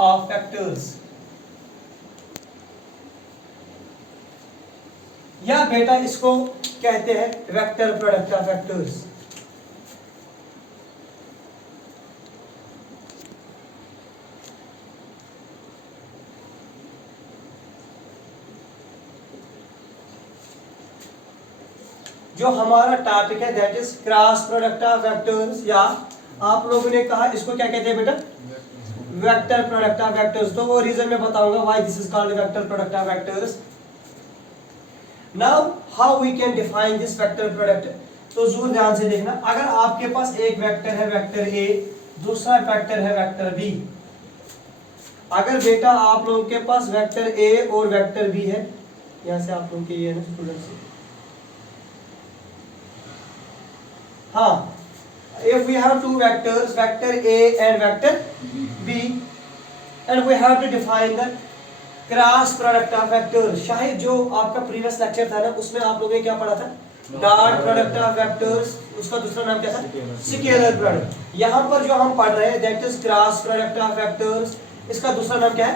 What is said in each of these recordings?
Of vectors, या बेटा इसको कहते हैं वेक्टर प्रोडक्ट ऑफ वेक्टर्स। जो हमारा टॉपिक है that is cross product of vectors, या आप लोगों ने कहा इसको क्या कहते हैं बेटा, वेक्टर प्रोडक्ट ऑफ वेक्टर्स। तो वो रीजन मैं बताऊंगा why this is called vector product of vectors. Now how we can define this vector product. तो जरूर ध्यान से देखना, अगर आपके पास एक वेक्टर है वेक्टर ए, दूसरा वेक्टर है वेक्टर बी, अगर बेटा आप लोगों के पास वेक्टर ए और वेक्टर बी है, यहां से आप लोगों के ये स्टूडेंट्स, हाँ, if we have two vectors, vector A and vector B, and we have to define the cross product of vectors. शायद जो आपका प्रीवियस लेक्चर था ना, उसमें आप लोगों ने क्या पढ़ा था, डॉट प्रोडक्ट ऑफ वेक्टर्स, उसका दूसरा नाम क्या था, स्केलर प्रोडक्ट। यहाँ पर जो हम पढ़ रहे हैं that is cross product of vectors, इसका दूसरा नाम क्या है,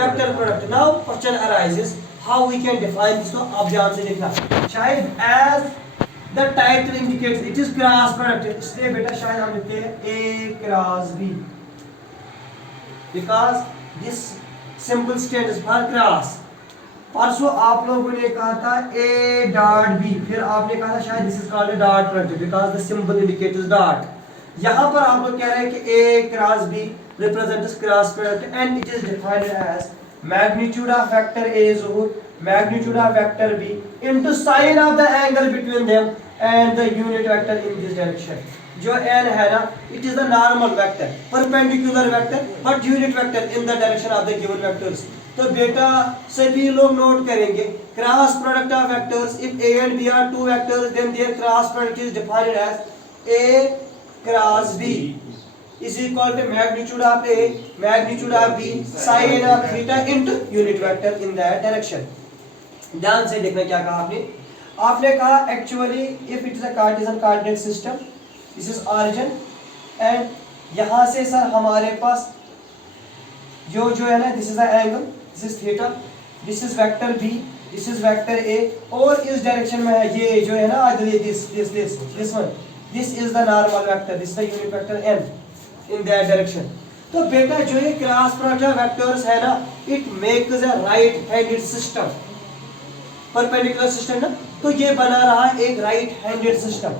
vector product. Now question arises how we can define this. तो आप ध्यान से देखना, शायद as the title indicates it is cross product, इसलिए बेटा शायद हम लिखते हैं A cross B, because this simple status for cross. परसों आप लोगों ने कहा था A डॉट B, फिर आपने कहा था शायद this is called dot product because the symbol indicates dot. यहाँ पर आप लोग कह रहे हैं कि A cross B represents cross product and it is defined as magnitude of vector A ज़हूर, magnitude of vector B into sine of the angle between them and the unit vector in this direction। जो n है ना, it is the normal vector, perpendicular vector but unit vector in the direction of the given vectors। तो बेटा सभी लोग note करेंगे cross product of vectors, if A and B are two vectors then their cross product is defined as A cross B is equal to magnitude of A magnitude of B sine of theta into unit vector in that direction। ध्यान से देखना क्या कहा आपने कहा actually if it is a Cartesian coordinate system, this is origin and यहां से sir हमारे पास जो है ना, this is a angle, this is theta, this is vector B, this is vector A, और इस डायरेक्शन में है ये जो है ना this one, this is the normal vector, this is the unit vector N in that direction. तो बेटा जो ये क्रॉस प्रोडक्ट ऑफ वेक्टर्स है ना, it makes a right handed system, perpendicular system ना, तो ये बना रहा एक right handed system.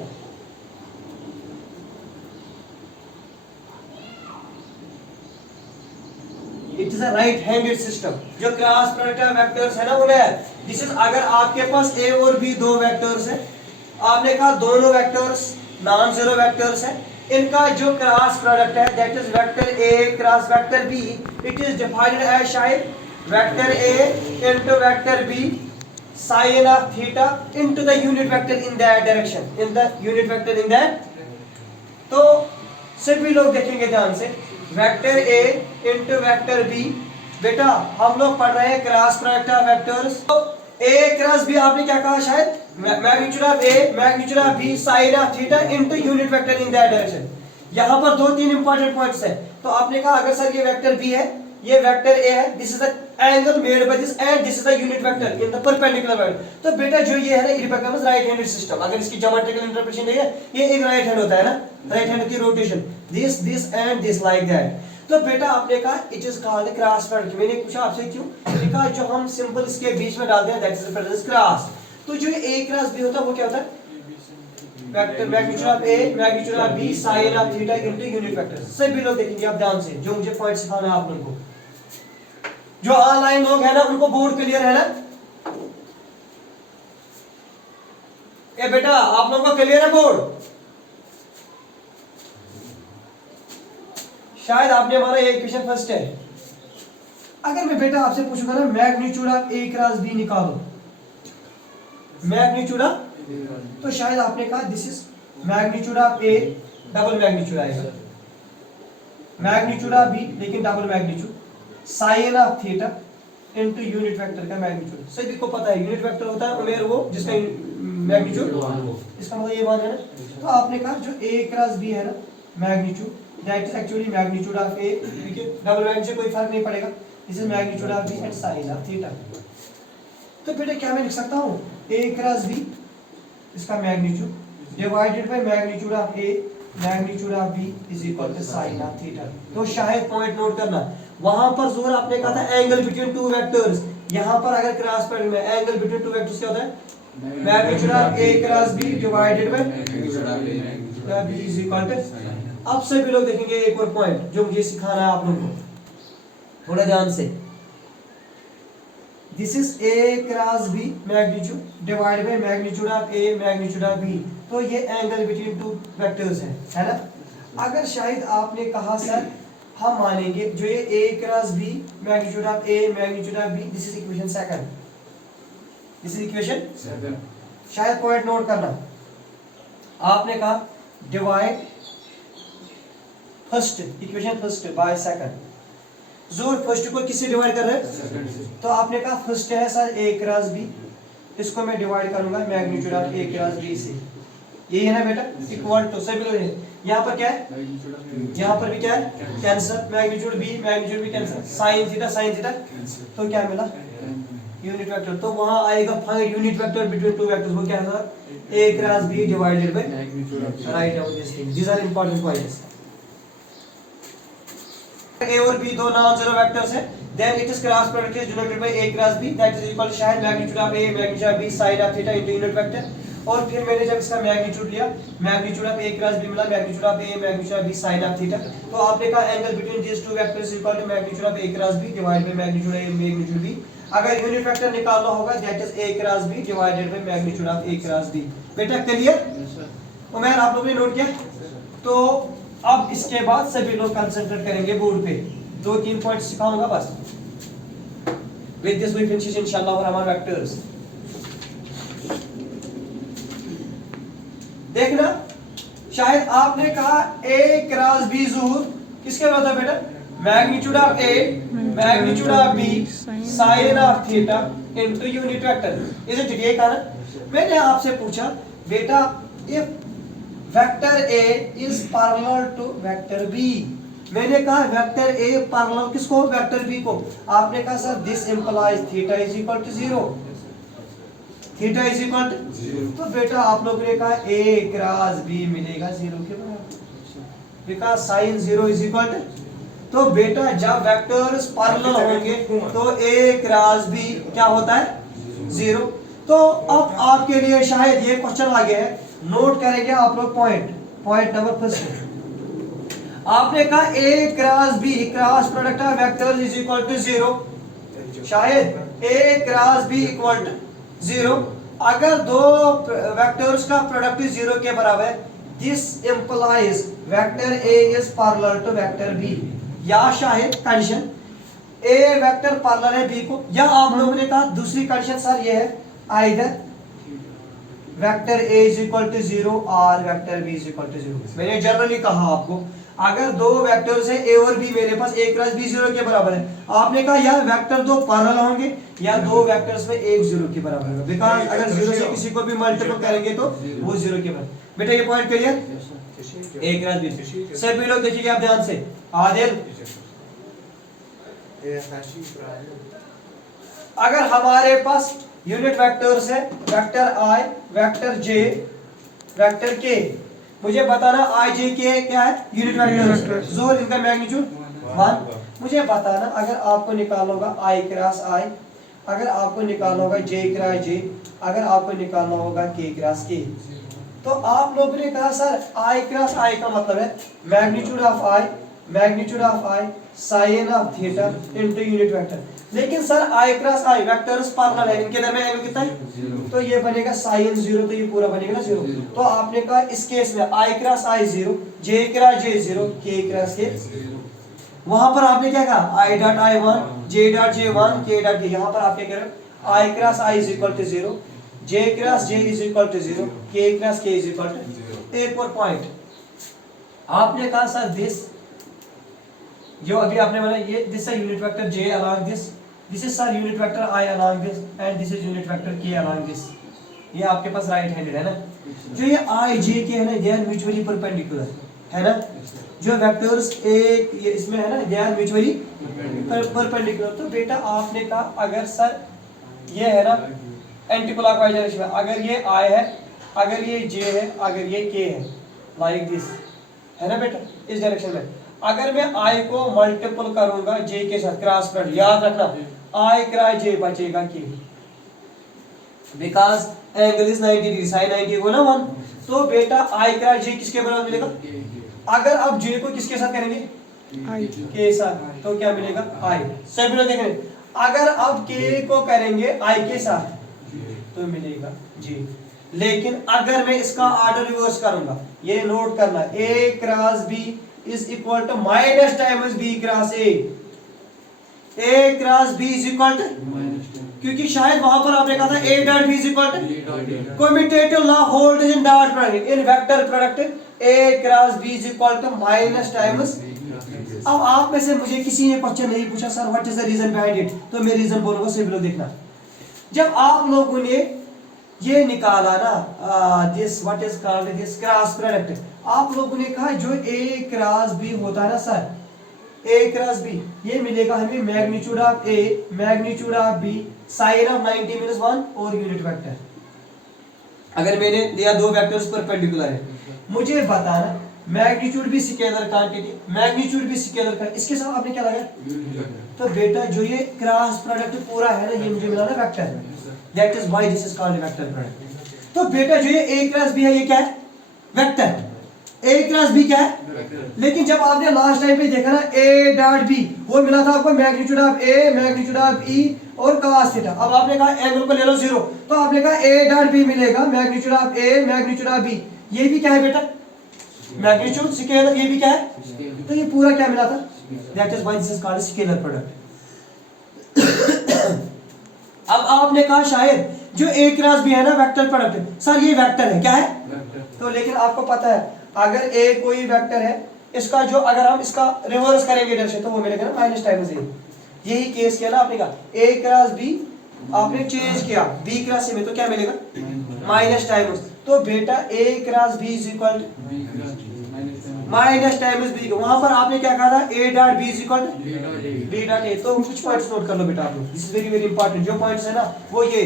It is a right handed system जो क्रॉस प्रोडक्ट ऑफ वेक्टर्स है ना वो है। दिस इज अगर आपके पास A और B दो वेक्टर्स है, आपने कहा दोनों वेक्टर्स नॉन जीरो वेक्टर्स है, इनका जो क्रॉस प्रोडक्ट है that is vector A cross vector B, it is defined as शायद vector A into vector B sin of theta into the unit vector in that direction, in the unit vector in that। तो सभी लोग देखेंगे ध्यान से, vector A into vector B, बेटा हम लोग पढ़ रहे हैं क्रॉस प्रोडक्ट ऑफ वेक्टर्स। तो A क्रॉस B आपने क्या कहा, शायद magnitude of A magnitude of B sin of theta into unit vector in that direction। यहाँ पर दो तीन इंपॉर्टेंट पॉइंट्स है। तो आपने कहा अगर सर ये वेक्टर B है, ये वेक्टर A है, this is the angle made by this and this is the unit vector in the perpendicular vector. तो बेटा जो ये है ना, it becomes right handed system. अगर इसकी ज्योमेट्रिकल इंटरप्रिटेशन देखें, ये एक राइट हैंड होता है ना, राइट हैंड की rotation this and this like that. तो बेटा आपने कहा it is called cross product. मैंने पूछा आपसे क्यों, बिकॉज़ जो हम सिंबल इसके बीच में डालते हैं दैट इज रिप्रेजेंट्स क्रॉस। तो जो A क्रॉस B होता है वो क्या होता है, vector magnitude of A magnitude of B sin of theta into unit vector. सभी लोग देखेंगे आप ध्यान से, जो मुझे पॉइंट सिखाना है आप लोगों को। जो ऑनलाइन लोग है ना उनको बोर्ड क्लियर है ना, ए बेटा आप लोगों को क्लियर है बोर्ड? शायद आपने हमारा ये क्वेश्चन फर्स्ट है। अगर मैं बेटा आपसे पूछूंगा ना magnitude of A cross B निकालो, मैग्नीट्यूड ऑफ, तो शायद आपने कहा this is magnitude of A, double magnitude आएगा, मैग्नीट्यूड ऑफ B लेकिन double magnitude sine of theta into unit vector का मैग्नीट्यूड। सभी को पता है यूनिट वेक्टर होता है उमेर वो जिसका मैग्नीट्यूड, इसका मतलब ये बात है ना। तो आपने कहा जो A क्रॉस B है ना magnitude, that is actually magnitude of A, क्योंकि डबल मैग्नीट्यूड से कोई फर्क नहीं पड़ेगा, this is magnitude of B and sine of theta. तो बेटा क्या मैं लिख सकता हूँ ए क्रॉस बी इसका magnitude divided by magnitude of A magnitude of B is equal to sine of theta. तो शायद पॉइंट नोट करना, वहां पर जोर आपने कहा था एंगल बिटवीन टू वेक्टर्स, यहाँ पर अगर क्रॉस प्रोडक्ट में एंगल बिटवीन टू वेक्टर्स क्या होता है magnitude of A cross B divided by magnitude of B is equal to. अब सभी लोग देखेंगे एक और पॉइंट जो मुझे सिखाना है आप लोगों को थोड़ा ध्यान से, this is a cross b magnitude divide by magnitude of a magnitude of b। तो ये एंगल बिटवीन टू वेक्टर्स है ना। अगर शायद आपने कहा सर हम मानेंगे जो ये a cross b magnitude of a magnitude of b, this is equation second, this is equation शायद पॉइंट नोट करना, आपने कहा divide first equation first by second, जोर फर्स्ट को किससे डिवाइड कर रहे हैं, तो आपने कहा फर्स्ट है सर a क्रॉस b, इसको मैं डिवाइड करूंगा magnitude of a cross b से, यही है ना बेटा इक्वल टू सभी लोग हैं। यहाँ पर क्या है यहाँ पर भी क्या है कैंसर, मैग्नीट्यूड b कैंसर, साइन थीटा तो क्या मिला यूनिट वेक्टर। तो वहां आएगा find unit vector between two vectors, वो क्या है sir a cross b divided by write down this thing, these are important points. a और b दो नॉन जीरो वेक्टर्स हैं, then it is cross product is denoted by a cross b that is equal to शायद magnitude of a magnitude of b sin of theta into unit vector। और फिर मैंने जब इसका magnitude लिया magnitude of a cross b मिला magnitude of a magnitude of b sin of theta। तो आपने कहा angle between these two vectors is equal to magnitude of a cross b divided by magnitude of a magnitude b। अगर unit vector निकालना होगा that is a cross b divided by magnitude of a cross b। बेटा clear उमेर आप लोगों ने note किया। तो अब इसके बाद सभी लोग कंसंट्रेट करेंगे बोर्ड पे, दो तीन पॉइंट सिखाऊंगा बस। With this we finish inshallah और हमारे वेक्टर्स देखना। शायद आपने कहा a क्रॉस b जोर किसके बराबर है बेटा magnitude of a magnitude of b sine of theta into unit vector, is it ये कहा ना। मैंने आपसे पूछा बेटा if vector a is parallel to vector b, मैंने कहा वेक्टर a पैरेलल किसको वेक्टर b को, आपने कहा sir this implies theta is equal to 0, theta is equal to, तो बेटा आप लोगों ने कहा a क्रॉस b मिलेगा 0 के बराबर because sin 0 is equal to. तो बेटा जब वेक्टर्स पैरेलल होंगे तो a क्रॉस b क्या होता है 0। तो अब आपके लिए शायद ये क्वेश्चन आ गया है, नोट करेंगे आप लोग पॉइंट नंबर फर्स्ट। आपने कहा a cross b cross product of vectors is equal to 0, शायद a cross b equal to 0। अगर दो वेक्टर्स का प्रोडक्ट 0 के बराबर है, this implies vector a is parallel to vector b, या शायद कंडीशन a वेक्टर पैरेलल है b को, या आप लोगों ने कहा दूसरी कंडीशन सर ये है either vector a is equal to 0 और vector b is equal to 0। मैंने जनरली कहा आपको अगर दो वेक्टर्स है a और b, मेरे पास a क्रॉस b 0 के बराबर है, आपने कहा यार वेक्टर दो पैरेलल होंगे या दो वेक्टर्स में एक 0 के बराबर होगा, बिकॉज़ अगर 0 से किसी को भी मल्टीपल करेंगे तो वो 0 के बराबर। बेटा ये point clear a cross b सभी लोग देखिए आप ध्यान से। आदिल अगर हमारे पास यूनिट वेक्टर्स है vector i vector j vector k, मुझे बताना i j k क्या है यूनिट वेक्टर, जोर इनका मैग्नीट्यूड 1। मुझे बताना अगर आपको निकालना होगा i क्रॉस i, अगर आपको निकालना होगा j क्रॉस j, अगर आपको निकालना होगा k क्रॉस k। तो आप लोगों ने कहा सर i क्रॉस i का मतलब है magnitude of i sine of theta into unit vector, लेकिन sir i cross i vectors parallel है, इनके दरमियान एंगल कितना है, तो ये बनेगा sin 0, तो ये पूरा बनेगा ना 0। तो आपने कहा इस केस में i cross i 0, j cross j 0, k cross k, वहां पर आपने क्या कहा i dot i 1, j dot j 1, k dot k, यहां पर आप क्या कह रहे हो i cross i is equal to 0, j cross j is equal to 0, k cross k is equal to. एक और पॉइंट आपने कहा सर दिस जो अभी आपने बोला ये दिस है unit vector j along this is sir unit vector I along this and this is unit vector k along this, ये आपके पास राइट हैंडेड है ना। जो ये I J K है ना, they are mutually perpendicular, है ना, जो वेक्टर्स एक ये इसमें है ना, दे आर म्यूचुअली परपेंडिकुलर। तो बेटा आपने कहा अगर सर ये है ना एंटी क्लॉकवाइज डायरेक्शन में, अगर ये I है, अगर ये J है, अगर ये K है, लाइक दिस, है ना बेटा, इस डायरेक्शन में अगर मैं I को मल्टीपल करूंगा J के साथ, क्रॉस प्रोडक्ट, याद रखना I क्रॉस J बचेगा K, because angle is 90 degree, sine 90 को ना 1। तो बेटा I क्रॉस J किसके बराबर मिलेगा? अगर आप J को किसके साथ करेंगे? के साथ, तो क्या मिलेगा? I। सभी लोग देखेंगे, अगर आप K को करेंगे I के साथ तो मिलेगा J। लेकिन अगर मैं इसका ऑर्डर रिवर्स करूंगा, ये नोट करना, A cross B is equal to minus times B cross A, A cross B is equal to, क्योंकि शायद वहां पर आपने कहा था A dot B is equal to commutative law hold in dot product, in vector product A cross B is equal to minus times. अब आप में से मुझे किसी ने क्वेश्चन नहीं पूछा sir what is the reason behind it, तो मैं रीजन बोलूंगा, सभी लोग देखना। जब आप लोगों ने ये निकाला ना this what is called this cross product, आप लोगों ने कहा जो A क्रॉस B होता है ना सर, A क्रॉस B, ये मिलेगा हमें magnitude of A magnitude of B sine of 90 - 1 और यूनिट वेक्टर। अगर मैंने दिया दो वेक्टर्स परपेंडिकुलर है, मुझे बताना मैग्नीट्यूड भी स्केलर क्वांटिटी, मैग्नीट्यूड भी स्केलर क्वांटिटी, इसके साथ आपने क्या लगाया? तो बेटा जो ये क्रॉस प्रोडक्ट पूरा है ना, ये मुझे मिला ना vector, that is why this is called vector product. तो बेटा जो ये A क्रॉस B है, ये क्या है? वेक्टर। A क्रॉस B क्या है? लेकिन जब आपने लास्ट टाइम पे देखा ना A डॉट B, वो मिला था आपको magnitude of A magnitude of E और cos थीटा। अब आपने कहा एंगल को ले लो 0, तो आपने कहा A डॉट B मिलेगा magnitude of A magnitude of B, ये भी क्या है बेटा? मैग्नीट्यूड स्केलर, ये भी क्या है? तो ये पूरा क्या मिला था? That is why this is called scalar product. अब आपने कहा शायद जो A क्रॉस B है ना वेक्टर प्रोडक्ट, सर ये वेक्टर है, क्या है? तो लेकिन आपको पता है अगर A कोई वेक्टर है, इसका जो अगर हम इसका रिवर्स करेंगे डायरेक्शन, तो वो मिलेगा ना माइनस टाइम्स A। यही केस किया ना आपने, कहा A क्रॉस B आपने चेंज किया B क्रॉस C में, तो क्या मिलेगा? Minus times. तो बेटा A cross B is equal minus times B, वहां पर आपने क्या कहा था? A dot B is equal B dot A। तो कुछ पॉइंट्स नोट कर लो बेटा आप लोग, this is very very important. जो पॉइंट्स है ना वो ये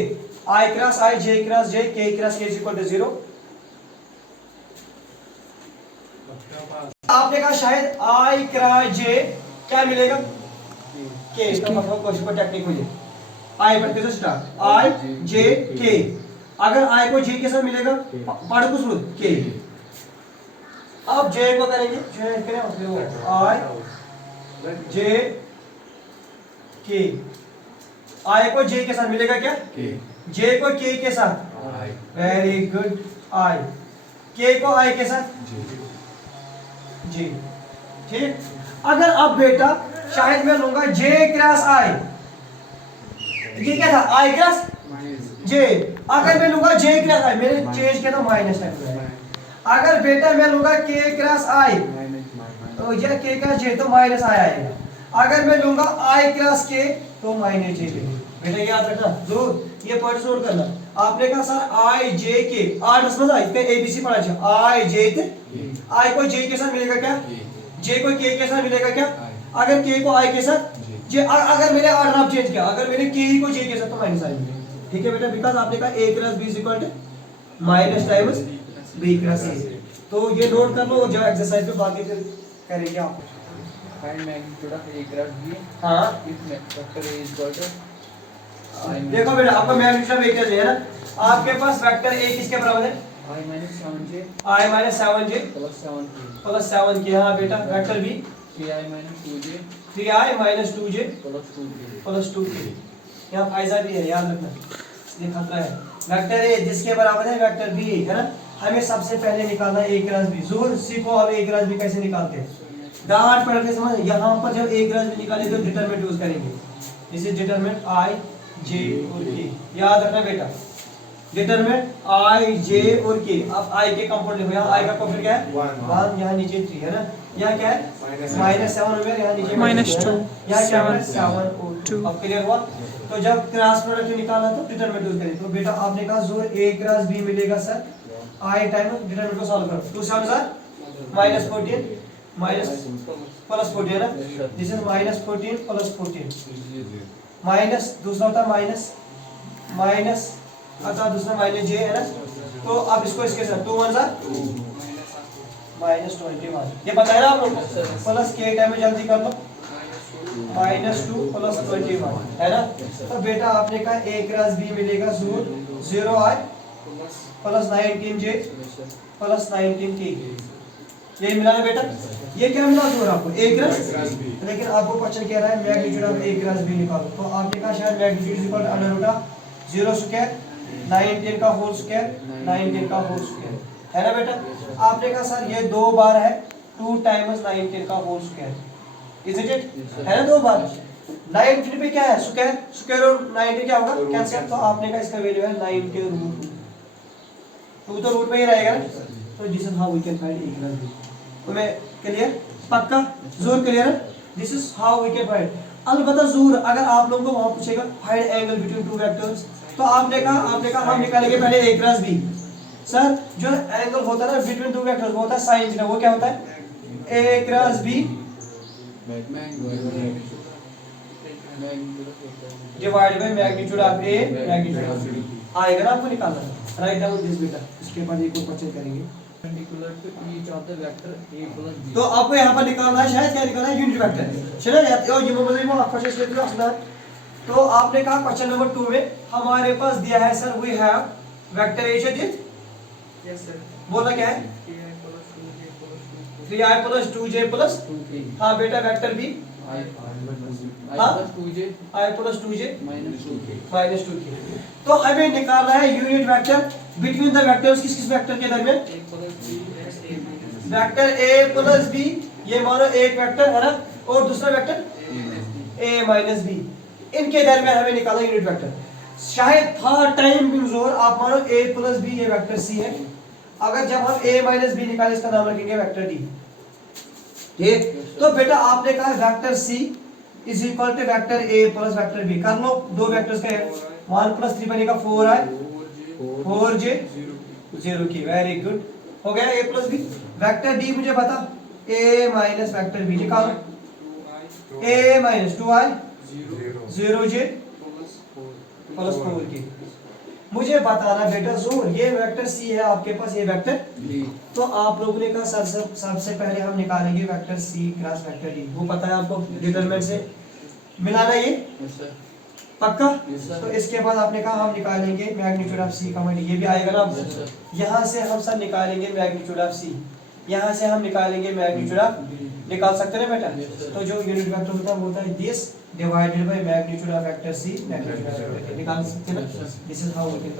I cross I J cross J K cross K is equal to 0। आपने कहा शायद I क्रॉस J क्या मिलेगा? K। तो मतलब क्वेश्चन को टेक्निक मुझे I पर कैसे स्टार्ट, I J K, अगर I को J के साथ मिलेगा, पढ़ को सुनो K। अब J को करेंगे, J करें I J K, I को J के साथ मिलेगा क्या? J को K के साथ, वेरी गुड, I K को I के साथ J, ठीक। अगर अब बेटा शायद मैं लूंगा J क्रॉस I, ये क्या था? I cross J। अगर मैं लूंगा J क्रॉस I, मैंने चेंज किया था माइनस टाइम। अगर बेटा मैं लूंगा K क्रॉस I, तो ये K क्रॉस J, तो माइनस I आएगा। अगर मैं लूंगा I क्रॉस K, तो माइनस J। बेटा याद रखना जरूर, ये पॉइंट नोट करना। आपने कहा सर I J K, आठ समझ आई, इसका ABC पढ़ा अच्छा, I J थे, I को J के साथ मिलेगा क्या? J को K के साथ मिलेगा क्या? अगर K को I के साथ J, अगर मैंने ऑर्डर ऑफ चेंज किया, अगर मैंने K को J के साथ, तो माइनस आएगा, ठीक है बेटा, बिकॉज़ आपने कहा A cross B is equal to minus times B cross A। तो ये नोट कर लो, जो एक्सरसाइज पे बाकी फिर करेंगे आप। Find magnitude of A cross B, हां if vector A is equal to, देखो बेटा आपका मैग्नीट्यूड ऑफ A क्या है ना, आपके पास वेक्टर A किसके बराबर है? I - 7j I - 7j plus 7k plus 7k। हां बेटा vector B 3i - 2j 3i - 2j plus 2k। यहाँ फायदा भी है, याद रखना, ये खतरा है। वेक्टर A जिसके बराबर है वेक्टर B, है ना, हमें सबसे पहले निकालना A क्रॉस B। जरूर सीखो अब A क्रॉस B कैसे निकालते हैं, डॉट प्रोडक्ट समझ। यहाँ पर जब A क्रॉस B निकाले तो डिटरमिनेंट यूज करेंगे, this is determinant I J और K, याद रखना बेटा, डिटरमिनेंट I J और K। अब I के कंपाउंड लिखो, यहाँ I का कोएफिशिएंट क्या है? 1, यहाँ नीचे 3 है ना, यहाँ क्या है? -7 हो गया, यहाँ नीचे -2, यहाँ क्या है? 7 और 2। अब क्लियर हुआ? तो जब क्रॉस प्रोडक्ट निकाला तो डिटरमिनेंट यूज करें। तो बेटा आपने कहा जो A क्रॉस B मिलेगा सर I टाइम डिटरमिनेंट को सॉल्व करो, 2 7 सर माइनस 14 माइनस प्लस 14 है ना, this is minus 14 plus 14 minus दूसरा होता है माइनस अर्थात दूसरा माइनस जे है ना, तो आप इसको इसके साथ 2 1 माइनस 21 ये बताया ना आप लोग प्लस के टाइम में जल्दी कर लो माइनस 2 प्लस 21 है ना। तो बेटा आपने कहा a क्रॉस b मिलेगा 0 i plus 19 j plus 19 k ये मिला ना बेटा, ये क्या मिला जोर आपको a क्रॉस, लेकिन आपको क्वेश्चन कह रहा है magnitude of a cross b निकालो, तो आपने कहा शायद magnitude is equal to under root of 0 square 19 का होल स्क्वायर 19 का होल स्क्वायर है ना बेटा। आपने कहा सर ये 2 बार है 2 टाइम्स 19 का होल स्क्वायर इज इट है ना, 2 बार 19 पे क्या है स्क्वायर और 19 क्या होगा कैंसिल, तो आपने कहा इसका वैल्यू है 9 के रूट 2 तो रूट में ही रहेगा ना, तो this is how we can find a cross b। तो मैं क्लियर पक्का जोर क्लियर है, this is how we can find. अलबत्ता जोर अगर आप लोगों को वहां पूछेगा find angle between two vectors, तो आपने कहा हम निकालेंगे पहले a क्रॉस b। सर जो एंगल होता है ना बिटवीन टू वेक्टर्स वो होता है साइन थीटा, वो क्या होता है a cross b divide by magnitude of a magnitude of b आएगा ना आपको निकालना। राइट डाउन दिस बेटा, इसके बाद एक और क्वेश्चन करेंगे perpendicular to each of the vector a plus b। तो आपको यहाँ पर निकालना है शायद क्या निकालना है यूनिट वेक्टर चलो यार ये मतलब वो क्वेश्चन लेते हो असला। तो आपने कहा क्वेश्चन नंबर 2 में हमारे पास दिया है sir we have vector a this yes sir बोला क्या है 3i plus 2j plus 2k हाँ बेटा वेक्टर b i हाँ? plus 2j i plus 2j minus 2k minus 2k। तो हमें निकालना है unit vector between the vectors किस किस वेक्टर के दरमियान a plus b plus a minus vector a plus b, ये मानो एक वेक्टर है ना और दूसरा वेक्टर a minus b, इनके दरमियान हमें निकालना यूनिट वेक्टर। शायद थर्ड टाइम बिनजोर आप मानो a plus b ये वेक्टर c है, अगर जब हम a minus b निकालें इसका नाम रखेंगे वेक्टर d। ठीक, तो बेटा आपने कहा vector c is equal to vector a plus vector b, कर लो दो वेक्टर्स का 1 plus 3 बनेगा 4i 4j 0k, very good हो गया a plus b। Vector d मुझे बता a माइनस वेक्टर b निकालो a minus 2i 0j plus 4k। मुझे बताना बेटा जोर ये वेक्टर c है आपके पास ये वेक्टर d। तो आप लोगों ने कहा सबसे पहले हम निकालेंगे vector c cross vector d, वो पता है आपको डिटरमिनेंट से मिलाना ये यस सर पक्का। Yes, sir. तो इसके बाद आपने कहा हम निकालेंगे magnitude of c comma d, ये भी आएगा ना Yes, sir. आपको। यहाँ से हम सर निकालेंगे मैग्नीट्यूड ऑफ c, यहाँ से हम निकालेंगे मैग्नीट्यूड ऑफ निकाल सकते हैं ना बेटा। Yes, sir. तो जो यूनिट वेक्टर होता है वो होता है this divided by magnitude of vector c magnitude of vector निकाल सकते हैं Yes, ना। sir. This is how we can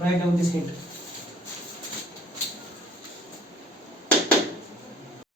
write down this hint.